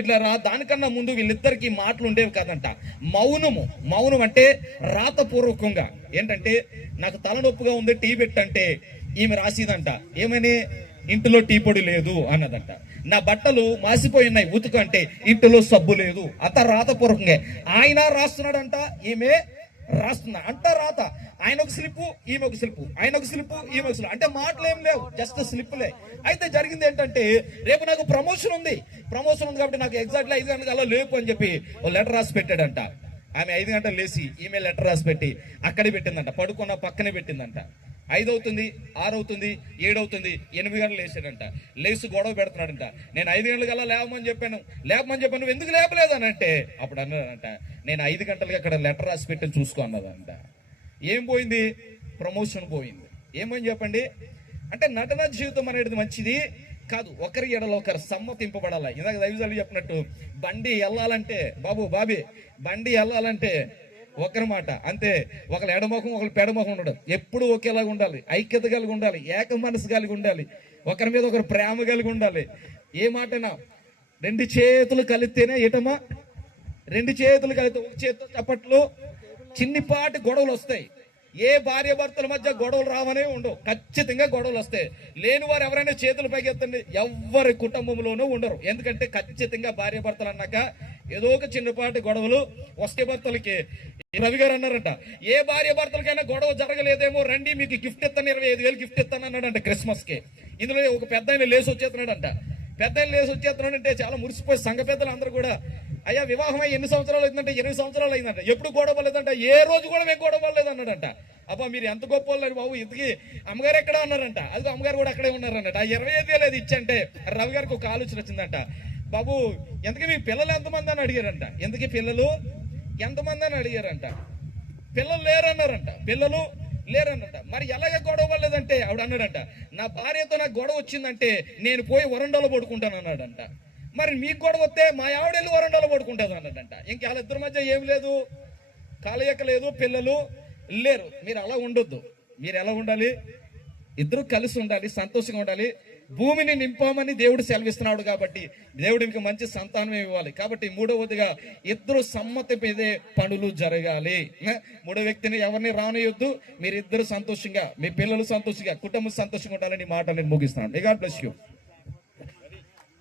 ఇట్లా దానికన్నా ముందు వీళ్ళిద్దరికి మాటలు ఉండేవి కాదంట. మౌనం అంటే రాతపూర్వకంగా ఏంటంటే, నాకు తలనొప్పిగా ఉంది టీ పెట్టంటే ఈమె రాసిదంట ఏమని, ఇంటిలో టీ పొడి లేదు అన్నదంట. నా బట్టలు మాసిపోయి ఉన్నాయి ఉతుకు అంటే ఇంటిలో సబ్బు లేదు. అత రాతపూర్వకంగా ఆయన రాస్తున్నాడంట, ఈమె రాస్తున్నా అంట. రాత ఆయన ఒక స్లిప్పు, ఈమె ఒక స్లిప్పు, ఆయన ఒక స్లిప్పు, ఈమె ఒక స్లిప్, అంటే మాటలు ఏం లేవు, జస్ట్ స్లిప్పులే. అయితే జరిగింది ఏంటంటే, రేపు నాకు ప్రమోషన్ ఉంది కాబట్టి నాకు ఎగ్జాక్ట్లీ 5 గంటల లేపు అని చెప్పి ఓ లెటర్ రాసి పెట్టాడంట. ఆమె 5 గంటలు లేచి ఈమె లెటర్ రాసి పెట్టి అక్కడే పెట్టిందంట, పడుకున్న పక్కనే పెట్టిందంట. 5 అవుతుంది, 6 అవుతుంది, 7 అవుతుంది, 8 గంటలు లేచాడంట. లేచి గొడవ పెడుతున్నాడంట. నేను 5 గంటల కల్లా లేవమని చెప్పాను, నువ్వు ఎందుకు లేపలేదు అని అంటే అప్పుడు అన్నాడంట, నేను 5 గంటలకి అక్కడ లెటర్ రాసి పెట్టి చూసుకో అన్నదంట. ఏం పోయింది? ప్రమోషన్ పోయింది. ఏమని చెప్పండి అంటే, నటన జీవితం అనేది మంచిది కాదు, ఒకరి ఎడలో ఒకరు సమ్మతింపబడాలి. ఇందాక దైవజనులు చెప్పినట్టు, బండి వెళ్ళాలంటే బండి వెళ్ళాలంటే ఒకరి మాట అంతే, ఒకరు ఎడమొఖం ఒకరు పెడమొఖం ఉండడం, ఎప్పుడు ఒకేలాగా ఉండాలి, ఐక్యత కలిగి ఉండాలి, ఏక మనసు కలిగి ఉండాలి, ఒకరి మీద ఒకరు ప్రేమ కలిగి ఉండాలి. ఏ మాటనా 2 చేతులు కలిస్తేనే ఏటమ్మా, 2 చేతులు కలిస్తే ఒక చేతితో చప్పట్లు. చిన్నిపాటి గొడవలు వస్తాయి. ఏ భార్య భర్తల మధ్య గొడవలు రావనే ఉండవు, ఖచ్చితంగా గొడవలు వస్తాయి. లేని వారు ఎవరైనా చేతులు పైకెత్తండి, ఎవరి కుటుంబంలోనూ ఉండరు. ఎందుకంటే ఖచ్చితంగా భార్య భర్తలు అన్నాక ఏదో ఒక చిన్నపాటి గొడవలు వస్తే. భర్తలకి రవి గారు అన్నారంట, ఏ భార్య భర్తలకైనా గొడవ జరగలేదేమో రండి మీకు గిఫ్ట్ ఇస్తాను, 25,000 గిఫ్ట్ ఇస్తాను అన్నాడంట క్రిస్మస్ కి. ఇందులో ఒక పెద్ద ఆయన లేచి వచ్చేస్తున్నాడంట. అంటే చాలా మురిసిపోయి సంఘ పెద్దలు అందరూ కూడా, అయ్యా వివాహమై ఎన్ని సంవత్సరాలు అయిందంటే 8 సంవత్సరాలు అయిందంట, ఎప్పుడు గొడవ పడలేదంట, ఏ రోజు కూడా మేము గొడవ పడలేదు అన్నాడంట. అబ్బా మీరు ఎంత గొప్ప వాళ్ళని బాబు, ఇంతకీ అమ్మగారు ఎక్కడ ఉన్నారంట, అది అమ్మగారు కూడా అక్కడే ఉన్నారన్నట. 25,000 ఇచ్చంటే రవి గారికి ఒక ఆలోచన వచ్చిందంట, బాబు ఎంతకీ మీ పిల్లలు ఎంతమంది అని అడిగారంట. ఎంతకీ పిల్లలు ఎంతమంది అని అడిగారంట. పిల్లలు లేరన్నట. మరి ఎలాగ గొడవ పడలేదంటే ఆవిడ అన్నాడంట, నా భార్యతో నాకు గొడవ వచ్చిందంటే నేను పోయి వరండాలో పడుకుంటాను అన్నాడంట. మరి మీకు గొడవ వస్తే మా ఆవిడ వెళ్ళి వరండాలో పడుకుంటుంది అన్నాడంట. ఇంక వాళ్ళిద్దరి మధ్య ఏం లేదు, కాలయక లేదు, పిల్లలు లేరు. మీరు అలా ఉండొద్దు. మీరు ఎలా ఉండాలి? ఇద్దరు కలిసి ఉండాలి, సంతోషంగా ఉండాలి. భూమిని నింపామని దేవుడు సెలవిస్తున్నాడు కాబట్టి దేవుడికి మంచి సంతానం ఇవ్వాలి. కాబట్టి 3వదిగా ఇద్దరు సమ్మతి మీదే పనులు జరగాలి. 3వ వ్యక్తిని ఎవరిని రానియొద్దు. మీరిద్దరు సంతోషంగా, మీ పిల్లలు సంతోషంగా, కుటుంబం సంతోషంగా ఉండాలని మాట నేను ముగిస్తున్నాను. God bless you.